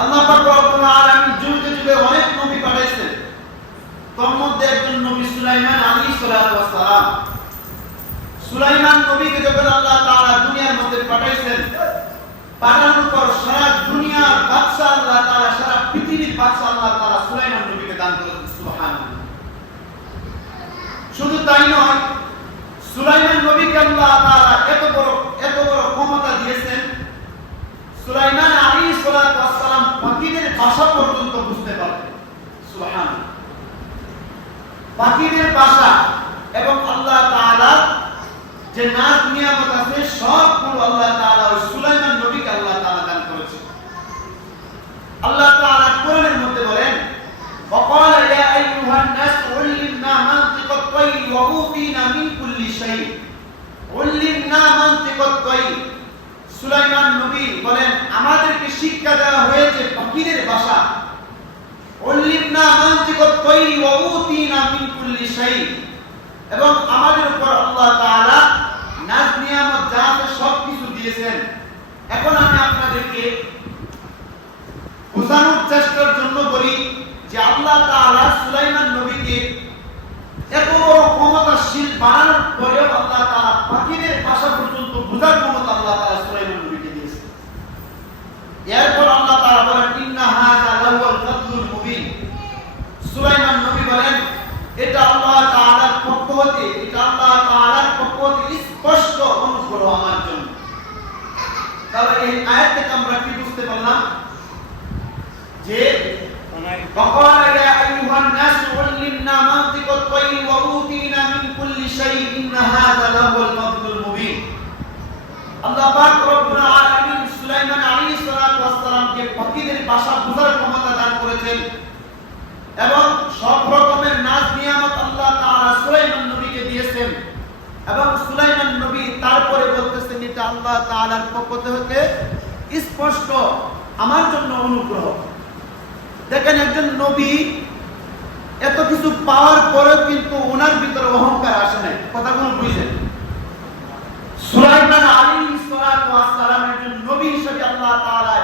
আল্লাহ পাক রব্বুল অনেক নবী পাঠাইছেন। তার মধ্যে একজন নবী সুলাইমান আলাইহিস সালাতু ওয়াস সালাম। দুনিয়ার মধ্যে পাঠাইছেন, পাঠানোর পর সারা দুনিয়ার বাদশা আল্লাহ সারা পৃথিবীর বাদশা আল্লাহ তাআলা নবীকে দান শুধু তাই নয়, সুলাইমান নবীকে আল্লাহ তাআলা এত বড় এত বড় ক্ষমতা দিয়েছেন সুলাইমান আলাইহিস সালাতু ওয়াস সালাম পাখিদের ভাষা পর্যন্ত বুঝতে পারতেন সুবহানাল্লাহ পাখিদের ভাষা এবং আল্লাহ তাআলা যে নাজ নিয়ামত আছে সবগুলো আল্লাহ তাআলা ওই সুলাইমান নবীকে আল্লাহ তাআলা দান করেছেন আল্লাহ তাআলা কোরআনের মধ্যে বলেন وقال يا أيها الناس علمنا منطق الطير وأوتينا من كل شيء علمنا منطق الطير সুলাইমান নবী বলেন আমাদেরকে শিক্ষা দেওয়া হয়েছে পাখিদের ভাষা। এবং আমাদের উপর আল্লাহ তাআলা নাজ নিয়ামত যা আছে সব কিছু দিয়েছেন এখন আমি আপনাদেরকে বোঝানোর চেষ্টার জন্য বলি যে আল্লাহ তাআলা সুলাইমান নবীকে এত বড় ক্ষমতাশীল বানানোর পরেও আল্লাহ তাআলা পাখিদের ভাষা পর্যন্ত বোঝার ক্ষমতা আল্লাহ তাআলা সুলাইমান নবীকে দিয়েছেন এরপর আল্লাহ তাআলা বলেন ইন্না হাযা লাহুয়াল ফাদলুল মুবিন সুলাইমান নবী বলেন এটা আল্লাহ তাআলার পক্ষ হতে এটা আল্লাহ তাআলার পক্ষ হতে স্পষ্ট অনুগ্রহ আমার জন্য তাহলে এই আয়াত থেকে আমরা কি বুঝতে পারলাম যে وقال يا أيها الناس علمنا منطق الطير وأوتينا من كل شيء إن هذا لهو الفضل المبين আল্লাহ পাক রব্বুল আলামিন সুলাইমান আলাইহিস সালাতু ওয়াস সালামকে পাখিদের ভাষা বোঝার ক্ষমতা দান করেছেন এবং সব রকমের নাজ নিয়ামত আল্লাহ তাআলা সুলাইমান নবীকে দিয়েছেন এবং সুলাইমান নবী তারপরে বলতেছেন এটা আল্লাহ তাআলার পক্ষ থেকে স্পষ্ট আমার জন্য অনুগ্রহ। দেখেন একজন নবী এত কিছু পাওয়ার পরেও কিন্তু ওনার ভিতরে অহংকার আসে নাই। কথাগুলো বুঝলেন? সুলাইমান একজন নবী হিসেবে আল্লাহ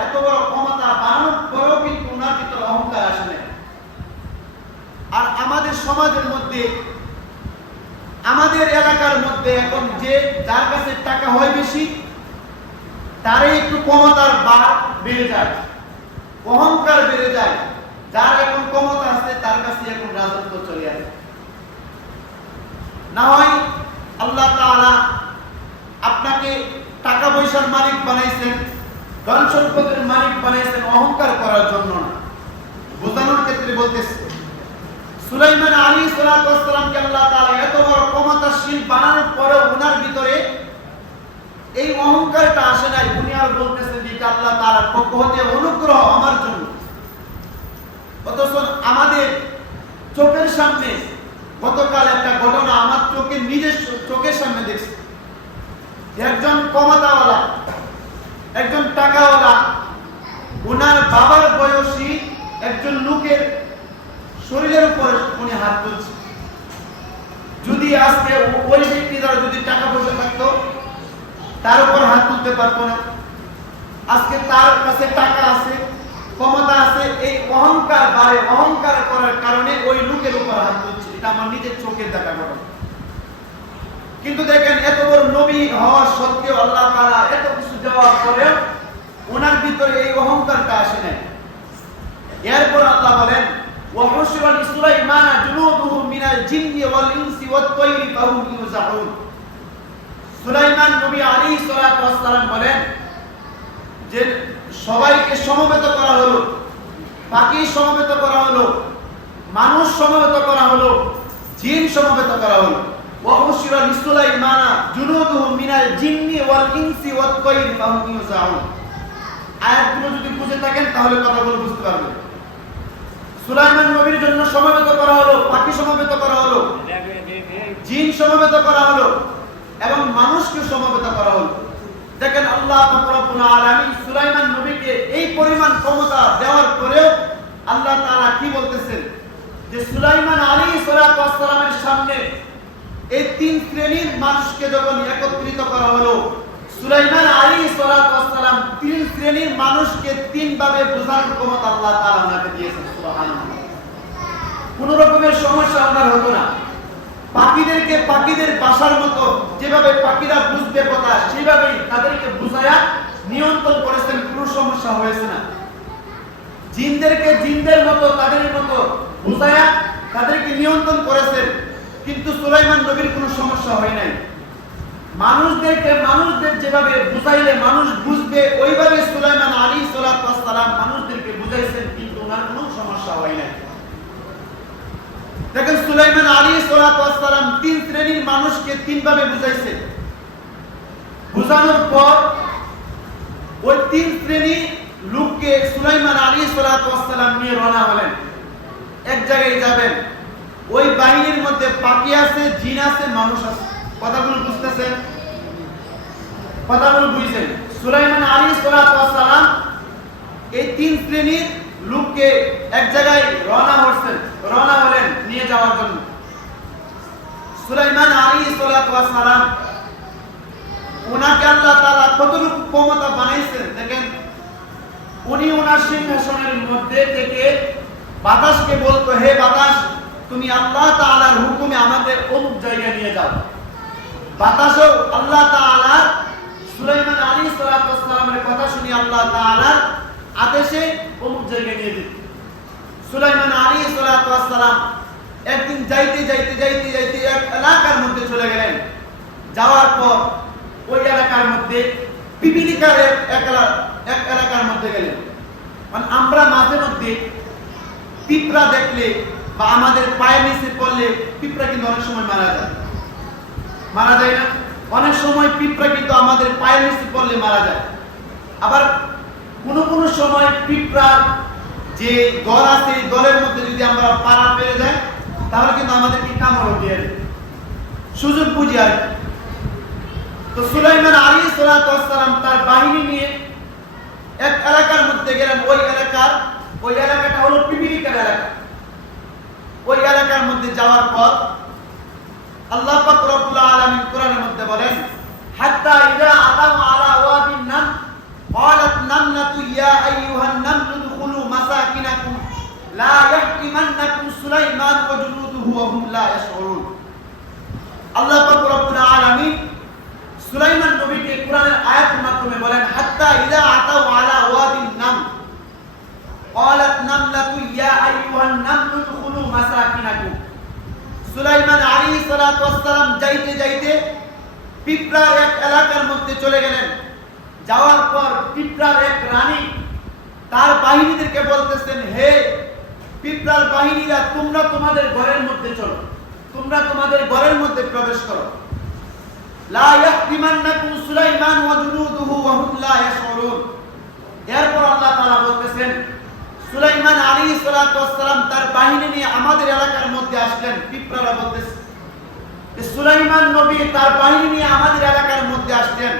এত বড় ক্ষমতা পরেও কিন্তু ওনার ভিতরে অহংকার আসে নাই। আর আমাদের সমাজের মধ্যে আমাদের এলাকার মধ্যে এখন যে যার কাছে টাকা হয় বেশি, তারই একটু ক্ষমতার বার বেড়ে যায়, অহংকার বেড়ে যায়। যার এখন ক্ষমতা আছে, তার কাছে এখন রাজত্ব চলে আসে। না হয় আল্লাহ তাআলা আপনাকে টাকা পয়সার মালিক বানাইছেন, ধন সম্পদের মালিক বানাইছেন অহংকার করার জন্য না। বোঝানোর ক্ষেত্রে বলতেছে সুলাইমান আলী সালাতামকে আল্লাহ তাআলা এত বড় ক্ষমতাশীল বানানোর পরেও ওনার ভিতরে এই অহংকারটা আসে নাই। উনি আর বলতেছেন যে আল্লাহ তাআলার পক্ষ হতে অনুগ্রহ আমার জন্য। অথচ আমাদের চোখের সামনে গতকাল একটা ঘটনা আমার চোখে নিজের চোখের সামনে দেখছি। একজন ক্ষমতাওয়ালা, একজন টাকাওয়ালা ওনার বাবার বয়সী একজন লোকের শরীরের উপর উনি হাত তুলছে। যদি আজকে ওই ব্যক্তি দ্বারা যদি টাকা পয়সা থাকতো, তার উপর হাত তুলতে পারতো না। আজকে তার কাছে টাকা আছে, ক্ষমতা আছে, এই অহংকার বাড়ে, অহংকার করার কারণে ওই লোকের উপর হাত তুলছে। এটা আমার নিজের চোখের দেখা ঘটনা। কিন্তু দেখেন, এত বড় নবী হওয়া সত্ত্বেও আল্লাহ তাআলা এত কিছু দেওয়ার পরেও ওনার ভিতরে এই অহংকারটা আসে নাই। এরপর আল্লাহ বলেন وحشر لسليمان جنوده من الجن والانس والطير فهم يوزعون সুলাইমান নবী আলাইহিস সালাতু ওয়াস সালাম বলেন যে সবাইকে সমবেত করা হলো পাখি সমবেত করা হলো মানুষ সমবেত করা হলো জিন সমবেত করা হলো وحشر لسليمان جنوده من الجن والانس والطير فهم يوزعون আয়াতগুলো যদি বুঝে থাকেন তাহলে কথাগুলো বুঝতে পারবেন সুলাইমান নবীর জন্য সমবেত করা হলো, পাখি সমবেত করা হলো, জিন সমবেত করা হলো, এবং মানুষকে সমবেত করা হলো। দেখেন আল্লাহ সুলাইমান নবীকে এই পরিমাণ ক্ষমতা দেওয়ার পরেও আল্লাহ তাআলা কি বলতেছেন? যে সুলাইমান আলী সালামের সামনে এই তিন শ্রেণির মানুষকে যখন একত্রিত করা হলো সুলাইমান ওয়াস সালাম তিন শ্রেণির মানুষকে তিন ভাবে বোঝানোর ক্ষমতা আল্লাহ আমাকে দিয়েছেন কোন রকমের সমস্যা আপনার হতো না। পাখিদেরকে পাখিদের বাসার মতো যেভাবে পাখিরা বুঝবে কথা সেভাবেই তাদেরকে বুঝায়া নিয়ন্ত্রণ করেছেন, কোনো সমস্যা হয়েছে না। জিনদেরকে জিনদের মতো, তাদের মতো বুঝায়া তাদেরকে নিয়ন্ত্রণ করেছেন, কিন্তু সুলাইমান নবীর কোনো সমস্যা হয় নাই। মানুষদেরকে মানুষদের যেভাবে বুঝাইলে মানুষ বুঝবে, ওইভাবে সুলাইমান আলী সালাম মানুষদেরকে বুঝাইছেন, কিন্তু ওনার কোনো সমস্যা হয় নাই। দেখেন সুলাইমান আলী সালাম তিন শ্রেণির মানুষকে তিন ভাবে বুঝাইছে বুঝানোর পর ওই তিন শ্রেণির লোককে সুলাইমান আলী সালাম নিয়ে রওনা হলেন। এক জায়গায় যাবেন। ওই বাহিনীর মধ্যে পাখি আছে, জিন আছে, মানুষ আছে। কথাগুলো বুঝতেছেন? কথাগুলো বুঝছেন। সুলাইমান আলী সালাম এই তিন শ্রেণির লোককে এক জায়গায় রওনা হচ্ছেন, রওনা হলেন নিয়ে যাওয়ার জন্য। সুলাইমান আলী সালাম ওনাকে আল্লাহ তাআলা কতটুকু ক্ষমতা বানাইছেন দেখেন, উনি ওনার সিংহাসনের মধ্যে থেকে বাতাসকে বলতো, হে বাতাস, তুমি আল্লাহ তাআলার হুকুমে আমাদের অমুক জায়গায় নিয়ে যাও। বাতাসও আল্লাহ তাআলা সুলাইমান আলী সালামের কথা শুনি আল্লাহ তাআলার আদেশে অমুক জায়গায় নিয়ে দিত সুলাইমান আলী সালাম একদিন যাইতে যাইতে যাইতে যাইতে এক এলাকার মধ্যে চলে গেলেন। যাওয়ার পর ওই এলাকার মধ্যে পিপিলিকার এক এক এলা- এক এলাকার মধ্যে গেলেন। মানে আমরা মাঝে মধ্যে পিঁপড়া দেখলে বা আমাদের পায়ে নিচে পড়লে পিঁপড়া কিন্তু অনেক সময় মারা যায়। মারা যায় না। অনেক সময় পিঁপড়া কিন্তু আমাদের পায়ের নিচে পড়লে মারা যায়। আবার কোনো কোনো সময় পিঁপড়ার যে দল আছে, এই দলের মধ্যে যদি আমরা পাড়া পেরে যাই, তাহলে কিন্তু আমাদেরকে কামড় দিয়ে দেয়। সুযোগ বুঝি আর তো সুলাইমান আলী সালাম তার বাহিনী নিয়ে এক এলাকার মধ্যে গেলেন। ওই এলাকার, ওই এলাকাটা হলো পিপিলিকার এলাকা। ওই এলাকার মধ্যে যাওয়ার পর আল্লাহ পাক রব্বুল আলামিন কোরআনের মধ্যে বলেন হাত্তা ইযা আতাউ আলা ওয়াদিন নাম قالت نملة يا أيها النمل ادخلوا مساكنكم لا يحكمنكم سليمان وجنوده وهم لا يشعرون আল্লাহ পাক রব্বুল আলামিন সুলাইমান নবীকে কোরআনের আয়াতের মাধ্যমে বলেন হাত্তা ইযা আতাউ আলা ওয়াদিন নাম قالت نملة يا أيها النمل ادخلوا مساكنكم সুলাইমান আলী সালাম যাইতে যাইতে পিঁপড়ার এক এলাকার মধ্যে চলে গেলেন। যাওয়ার পর পিঁপড়ার এক রানী তার বাহিনীদেরকে বলতেছেন, হে পিঁপড়ার বাহিনীরা, তোমরা তোমাদের ঘরের মধ্যে চলো। তোমরা তোমাদের ঘরের মধ্যে প্রবেশ করো। লা ইয়াহতিমান্নাকুম সুলাইমান ওয়া জুনুদুহু ওয়া হুম লা ইয়াশউরুন। এরপর আল্লাহ তাআলা বলতেছেন সুলাইমান ওয়াস সালাম তার বাহিনী নিয়ে আমাদের এলাকার মধ্যে আসলেন। পিঁপড়ারা বলতেছে সুলাইমান নবী তার বাহিনী নিয়ে আমাদের এলাকার মধ্যে আসলেন।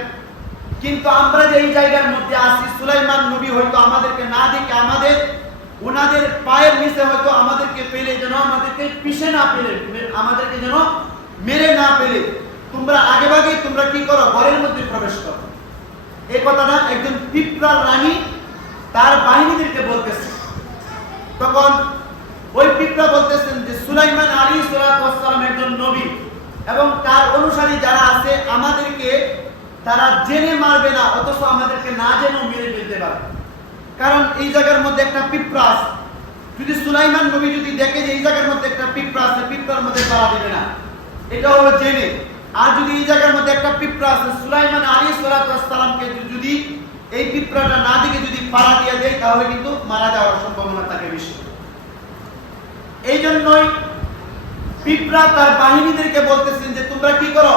কিন্তু আমরা যে এই জায়গার মধ্যে আছি, সুলাইমান নবী হয়তো আমাদেরকে না দেখে আমাদের ওনাদের পায়ের নিচে হয়তো আমাদেরকে পেলে যেন, আমাদেরকে পিষে না পেলে আমাদেরকে যেন মেরে না পেলে। তোমরা আগে ভাগে তোমরা কি করো? ঘরের মধ্যে প্রবেশ করো। এই কথাটা একজন পিঁপড়ার রানী তার বাহিনীদেরকে বলতেছে তখন ওই পিঁপড়া বলতেছেন যে সুলাইমান আলী সালাম একজন নবী এবং তার অনুসারী যারা আছে, আমাদেরকে তারা জেনে মারবে না, অথচ আমাদেরকে না জেনেও মেরে ফেলতে পারবে। কারণ এই জায়গার মধ্যে একটা পিঁপড়া আছে। যদি সুলাইমান নবী যদি দেখে যে এই জায়গার মধ্যে একটা পিঁপড়া আছে, পিঁপড়ার মধ্যে পাওয়া দিবে না। এটা হলো জেনে। আর যদি এই জায়গার মধ্যে একটা পিঁপড়া আছে, সুলাইমান আলী সালামকে যদি এই পিঁপড়াটা না দিকে যদি পাড়া দিয়ে দেয়, তাহলে কিন্তু মারা যাওয়ার সম্ভাবনা থাকে বেশি। এই জন্যই পিঁপড়া তার বাহিনীদেরকে বলতেছেন যে, তোমরা কি করো?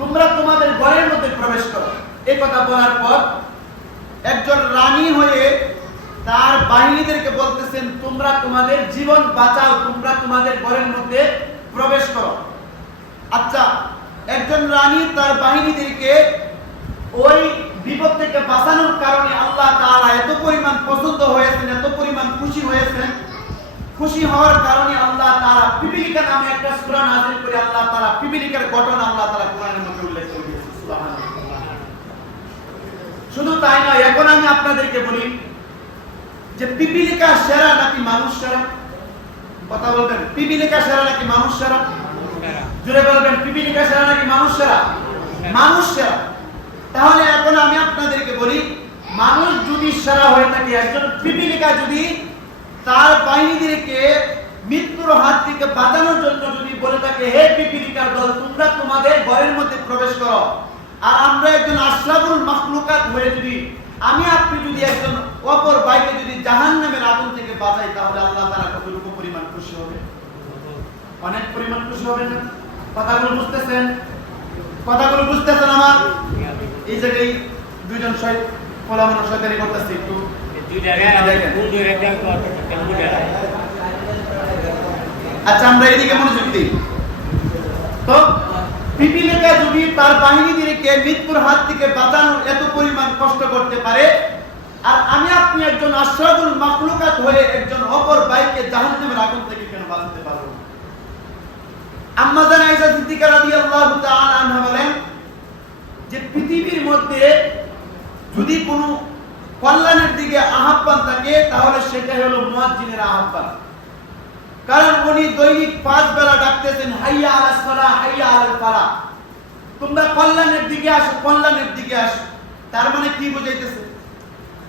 তোমরা তোমাদের ঘরের মধ্যে প্রবেশ করো। এই কথা বলার পর একজন রানী হয়ে তার বাহিনীদেরকে বলতেছেন, তোমরা তোমাদের জীবন বাঁচাও, তোমরা তোমাদের ঘরের মধ্যে প্রবেশ করো। আচ্ছা একজন রানী তার বাহিনীদেরকে ওই বিপদ থেকে বাঁচানোর কারণে আল্লাহ তাআলা এত পরিমাণ পছন্দ হয়েছেন, এত পরিমাণ খুশি হয়েছেন। খুশি হওয়ার কারণে আল্লাহ তাআলা পিপিলিকা নামে একটা সূরা নাযিল করে আল্লাহ তাআলা পিপিলিকার ঘটনা আল্লাহ তাআলা কোরআনের মধ্যে উল্লেখ করে শুধু তাই নয়, এখন আমি আপনাদেরকে বলি যে পিপিলিকা সেরা নাকি মানুষ সেরা? কথা বলবেন পিপিলিকা সেরা নাকি মানুষ সেরা? জুড়ে বলবেন পিপিলিকা সেরা নাকি মানুষ সেরা? মানুষ সেরা। বলি মানুষ যদি সেরা হয়ে থাকে, একজন পিপিলিকা যদি তার বাহিনীদেরকে মৃত্যুর হাত থেকে বাঁচানোর জন্য যদি বলে থাকে, হে পিপিলিকার দল, তোমরা তোমাদের ঘরের মধ্যে প্রবেশ করো। আর আমরা একজন আশরাফুল মাখলুকাত হয়ে যদি, আমি আপনি যদি একজন অপর বাইকে যদি জাহান্নামের আগুন থেকে বাঁচাই, তাহলে আল্লাহ তারা কতটুকু পরিমাণ খুশি হবে? অনেক পরিমাণ খুশি হবে না? কথাগুলো বুঝতেছেন? কথাগুলো বুঝতেছেন আমার? এই জায়গায় দুইজন শহীদ পোলা মানুষ শয়তানি করতেছে একটু। আচ্ছা আমরা এদিকে মনোযোগ দিই। তো পিপিলিকা যদি তার বাহিনীদেরকে মৃত্যুর হাত থেকে বাঁচানোর এত পরিমাণ কষ্ট করতে পারে আর আমি আপনি একজন আশরাফুল মাখলুকাত হয়ে একজন অপর বাইকে জাহান্নামের আগুন থেকে কেন বাঁচাতে পারব? আম্মা জান সিদ্দিকা রাদিয়াল্লাহু তাআলা আনহা বলেন যে পৃথিবীর মধ্যে যদি কোনো কল্যাণের দিকে আহ্বান থাকে, তাহলে সেটা হলো মুয়াজ্জিনের আহ্বান। কারণ উনি দৈনিক পাঁচ বেলা ডাকতেছেন, হাইয়া আলা হাইয়া ফালাহ তোমরা কল্যাণের দিকে আসো, কল্যাণের দিকে আসো। তার মানে কি বুঝাইতেছে?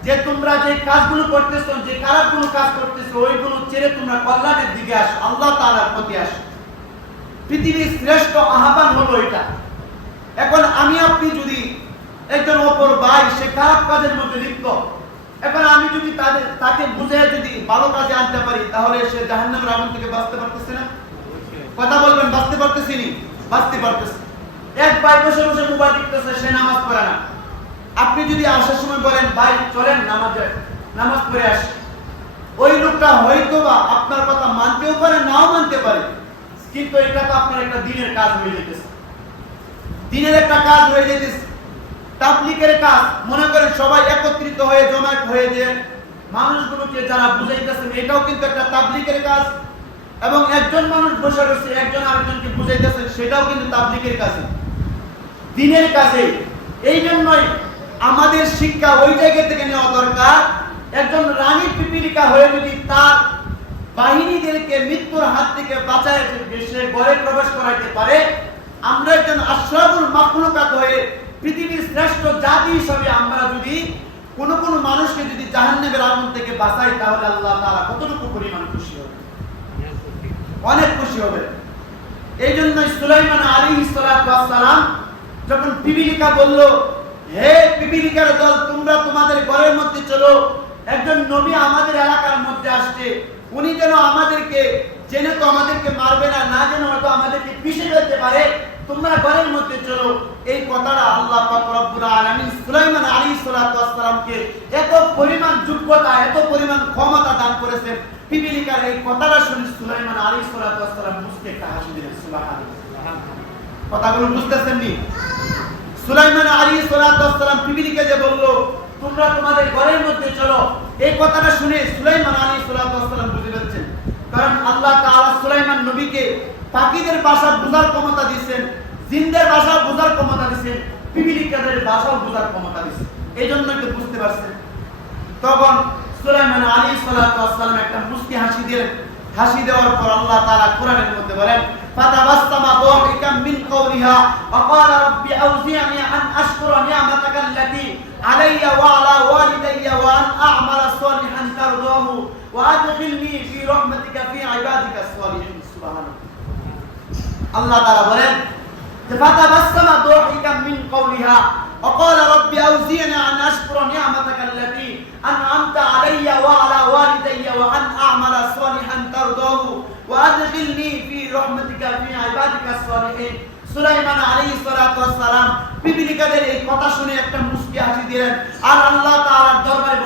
যে তোমরা যে কাজগুলো করতেছো, যে খারাপগুলো কাজ করতেছো, ওইগুলো ছেড়ে তোমরা কল্যাণের দিকে আসো, আল্লাহ তাআলার প্রতি আসো। পৃথিবীর শ্রেষ্ঠ আহ্বান হলো এটা। এখন আমি, আপনি যদি একজন অপর ভাই, সে খারাপ কাজের মধ্যে লিপ্ত। এখন আমি যদি তাদের তাকে বুঝে যদি ভালো কাজে আনতে পারি, তাহলে সে জাহান্নামের আগুন থেকে বাঁচতে পারতেছে না? কথা বলবেন, বাঁচতে পারতেছি নি? বাঁচতে পারতেছে। এক ভাই বসে বসে মোবাইল দেখতেছে সে নামাজ পড়ে না। আপনি যদি আসার সময় বলেন, ভাই, চলেন, নামাজে নামাজ পড়ে আসি। ওই লোকটা হয়তো বা আপনার কথা মানতেও পারে, নাও মানতে পারে। কিন্তু এটা তো আপনার একটা দিনের কাজ হয়ে যেতেছে দিনের একটা কাজ হয়ে যেতেছে তাবলিকের কাজ, মনে করেন সবাই একত্রিত হয়ে জমায়েত হয়ে যে মানুষগুলোকে যারা বুঝাইতেছেন এটাও কিন্তু একটা তাবলিকের কাজ। এবং একজন মানুষ বসে রয়েছে, একজন আরেকজনকে বুঝাইতেছেন সেটাও কিন্তু তাবলিকের কাজে দিনের কাজে। এই জন্যই আমাদের শিক্ষা ওই জায়গা থেকে নেওয়া দরকার। একজন রানী পিপিলিকা হয়ে যদি তার বাহিনীদেরকে মৃত্যুর হাত থেকে বাঁচায় সে ঘরে প্রবেশ করাইতে পারে, আমরা একজন আশরাফুল মাখলুকাত হয়ে পৃথিবীর শ্রেষ্ঠ জাতি হিসাবে আমরা যদি কোন কোন মানুষকে যদি জাহান্নামের আগুন থেকে বাঁচাই, তাহলে আল্লাহ তাআলা কতটুকু পরিমাণ খুশি হবে? অনেক খুশি হবে। এই জন্য সুলাইমান ওয়াস সালাম যখন পিপিলিকা বলল, হে পিপিলিকার দল, তোমরা তোমাদের ঘরের মধ্যে চলো। একজন নবী আমাদের এলাকার মধ্যে আসছে। উনি যেন আমাদেরকে জেনে তো আমাদেরকে মারবে না না যেন হয়তো আমাদেরকে পিষে ফেলতে পারে তোমরা ঘরের মধ্যে চলো। এই কথাটা আল্লাহ সুলাইমান এত পরিমাণ যোগ্যতা, এত পরিমাণ ক্ষমতা দান করেছেন। পিপিলিকার এই কথাটা সুলাইমান একটা হাসি দিলেন কথাগুলো বুঝতেছেন সুলাইমান আলাইহিস সালাতু পিপিলিকে যে বলল, তোমরা তোমাদের ঘরের মধ্যে চলো। এই কথাটা শুনে সুলাইমান আলাইহিস সালাতু বুঝে তাআলা পৃথিবীকে পাখিদের ভাষা বোঝার ক্ষমতা দিয়েছেন জিন্দের ভাষা বোঝার ক্ষমতা দিয়েছেন পিপিলিকাদের ভাষাও বোঝার ক্ষমতা দিয়েছেন এই জন্য একটু বুঝতে পারছেন। তখন সুলাইমান আলী সালাম একটা মুস্তি হাসি দিলেন হাসি দেওয়ার পর আল্লাহ তাআলা কোরআনের মধ্যে বলেন, ফাতাবাসসামা দাহিকাম মিন কওলিহা ওয়া ক্বালা রাব্বি আউযিনি আন আশকুরা নি'মাতাকা আল্লাতী আলাইয়া ওয়া আলা ওয়ালিদাইয়া ওয়া আন আ'মালা সলিহান তারদাহু ওয়া adkhilni fi rahmatika fi ibadika as-salihin الله تعالى বলেন فتبسم ضاحكا من قولها وقال رب أوزعني أن أشكر نعمتك التي أنعمت علي وعلى والدي وأن أعمل صالحا ترضاه وأدخلني في رحمتك في عبادك الصالحين সুলাইমান ওয়াস সালাম এই কথা শুনে একটা মুস্কি হাসি দিলেন। আর আল্লাহ দরবারে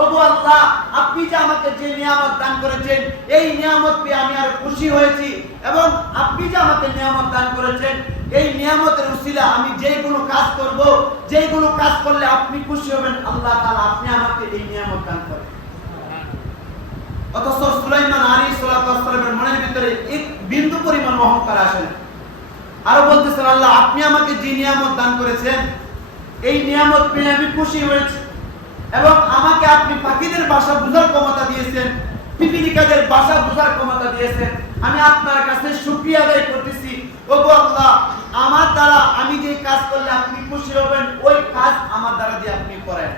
ওগো আল্লাহ, আপনি যে আমাকে যে নিয়ামত দান করেছেন, এই নিয়ামত পেয়ে আমি আর খুশি হয়েছি। এবং আপনি যে আমাকে নিয়ামত দান করেছেন, এই নিয়ামতের আমি কাজ করব যেগুলো কাজ করলে আপনি খুশি হবেন। আল্লাহ তাআলা আপনি আমাকে এই নিয়ামত দান করেন। অথচ সুলাইমান সালাতু সালামের মনের ভিতরে এক বিন্দু পরিমাণ অহংকার আসে না। আরও বলতেছেন, আল্লাহ, আপনি আমাকে যে নিয়ামত দান করেছেন, এই নিয়ামত পেয়ে আমি খুশি হয়েছি। এবং আমাকে আপনি পাখিদের ভাষা বোঝার ক্ষমতা দিয়েছেন, পিপিলিকাদের ভাষা বোঝার ক্ষমতা দিয়েছেন। আমি আপনার কাছে শুকরিয়া আদায় করতেছি। ওগো আল্লাহ, আমার দ্বারা আমি যে কাজ করলে আপনি খুশি হবেন, ওই কাজ আমার দ্বারা দিয়ে আপনি করেন।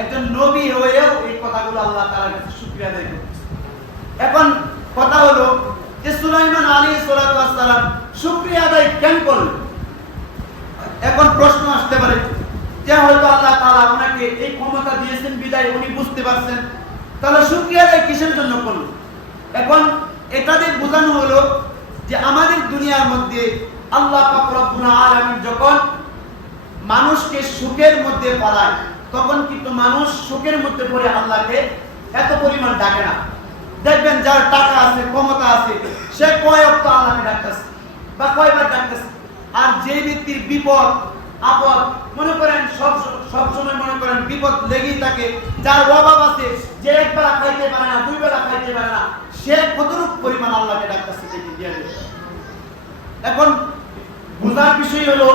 একজন নবী হয়েও এই কথাগুলো আল্লাহ তাআলার কাছে শুকরিয়া আদায় করতেছে এখন কথা হলো যে সুলাইমান ওয়াস সালাম শুকরিয়া আদায় কেন করলেন? এখন প্রশ্ন আসতে পারে, যে হয়তো আল্লাহ তাআলা ওনাকে এই ক্ষমতা দিয়েছেন, বিদায় উনি বুঝতে পারছেন। তাহলে শুকরিয়া আদায় কিসের জন্য করল এখন এটা দিয়ে বোঝানো হলো যে আমাদের দুনিয়ার মধ্যে আল্লাহ পাক রব্বুল আলামিন যখন মানুষকে সুখের মধ্যে পালায়, তখন কিন্তু মানুষ সুখের মধ্যে পড়ে আল্লাহকে এত পরিমাণ ডাকে না। দেখবেন যার টাকা আছে, ক্ষমতা আছে, সে কয় অক্ত আল্লাহকে ডাকতেছে বা কয়বার ডাকতেছে। আর যে ব্যক্তির বিপদ, আপদ, মনে করেন সব সব সময় মনে করেন বিপদ লেগেই থাকে, যার অভাব আছে, যে এক বেলা খাইতে পারে না, দুই বেলা খাইতে পারে না, সে কতটুকু পরিমাণ আল্লাহকে ডাকতেছে এখন বোঝার বিষয় হলো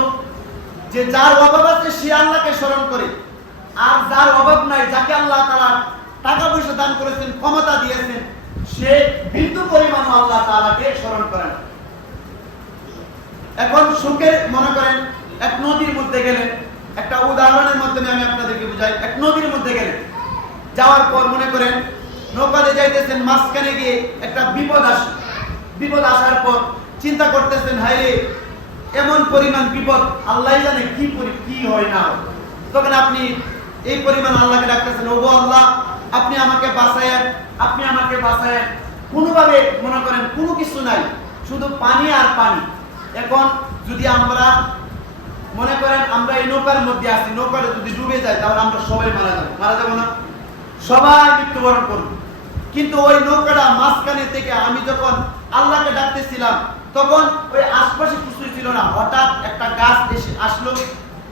যে যার অভাব আছে, সে আল্লাহকে স্মরণ করে। আর যার অভাব নাই, যাকে আল্লাহ তাআলা টাকা পয়সা দান করেছেন, ক্ষমতা দিয়েছেন সে বিন্দু পরিমাণ আল্লাহ তাআলাকে স্মরণ করেন। এখন সুখের মনে করেন এক নদীর মধ্যে গেলেন একটা উদাহরণের মাধ্যমে আমি আপনাদেরকে বুঝাই এক নদীর মধ্যে গেলেন যাওয়ার পর মনে করেন নৌকাতে যাইতেছেন মাঝখানে গিয়ে একটা বিপদ আসে। বিপদ আসার পর চিন্তা করতেছেন রে, এমন পরিমাণ বিপদ আল্লাহ জানে কি কি হয় না তখন আপনি এই পরিমাণ আল্লাহকে ডাকতেছেন ওগো আল্লাহ আপনি আমাকে বাঁচায়েন, আপনি আমাকে বাঁচায়েন। কোনোভাবে মনে করেন কোনো কিছু নাই, শুধু পানি আর পানি। এখন যদি আমরা মনে করেন আমরা এই নৌকার মধ্যে আছি, নৌকাটা যদি ডুবে যায়, তাহলে আমরা সবাই মারা যাব। মারা যাব না? সবাই মৃত্যুবরণ করব কিন্তু ওই নৌকাটা মাঝখানে থেকে আমি যখন আল্লাহকে ডাকতেছিলাম, তখন ওই আশপাশে কিছুই ছিল না। হঠাৎ একটা গাছ এসে আসলো।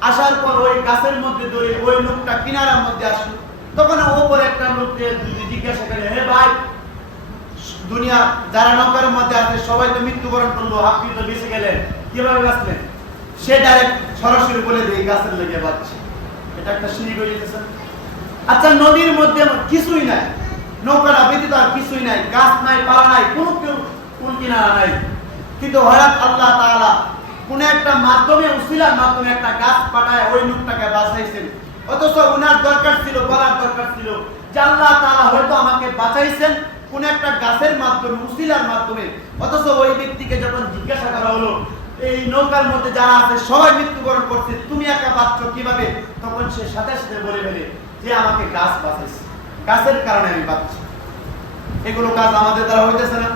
আসার পর ওই গাছের মধ্যে ধরে ওই লোকটা কিনারার মধ্যে আসলো। তখন ওপর একটা লোককে জিজ্ঞাসা করে, হে ভাই, দুনিয়া যারা নৌকার মধ্যে আছে, সবাই তো মৃত্যুবরণ করল, আপনি তো বেঁচে গেলেন, কীভাবে বাঁচলেন? সে ডাইরেক্ট সরাসরি বলে দেয় গাছের লেগে বাঁচছে। এটা একটা সিঁড়ি দিতেছেন আচ্ছা নদীর মধ্যে কিছুই নাই। নৌকাটা ব্যতীত আর কিছুই নাই, গাছ নাই, পালা নাই, কোনো কেউ, কোন কিনারা নাই। কিন্তু হঠাৎ আল্লাহ তাআলা কোন একটা মাধ্যমে, উসিলার মাধ্যমে একটা গাছ পাঠায়, ওই লোকটাকে বাঁচাইছেন। অথচ উনার দরকার ছিল, বলার দরকার ছিল। যে আল্লাহ তাআলা হয়তো আমাকে বাঁচাইছেন কোন একটা গাছের মাধ্যমে, উসিলার মাধ্যমে। অথচ ওই ব্যক্তিকে যখন জিজ্ঞাসা করা হলো, এই নৌকার মধ্যে যারা আছে, সবাই মৃত্যুবরণ করছে, তুমি একা বাঁচছো কীভাবে? তখন সে সাথে সাথে বলে ফেলে যে আমাকে গাছ বাঁচাইছে। গাছের কারণে আমি বাঁচছি। এগুলো কাজ আমাদের দ্বারা হইতেছে না।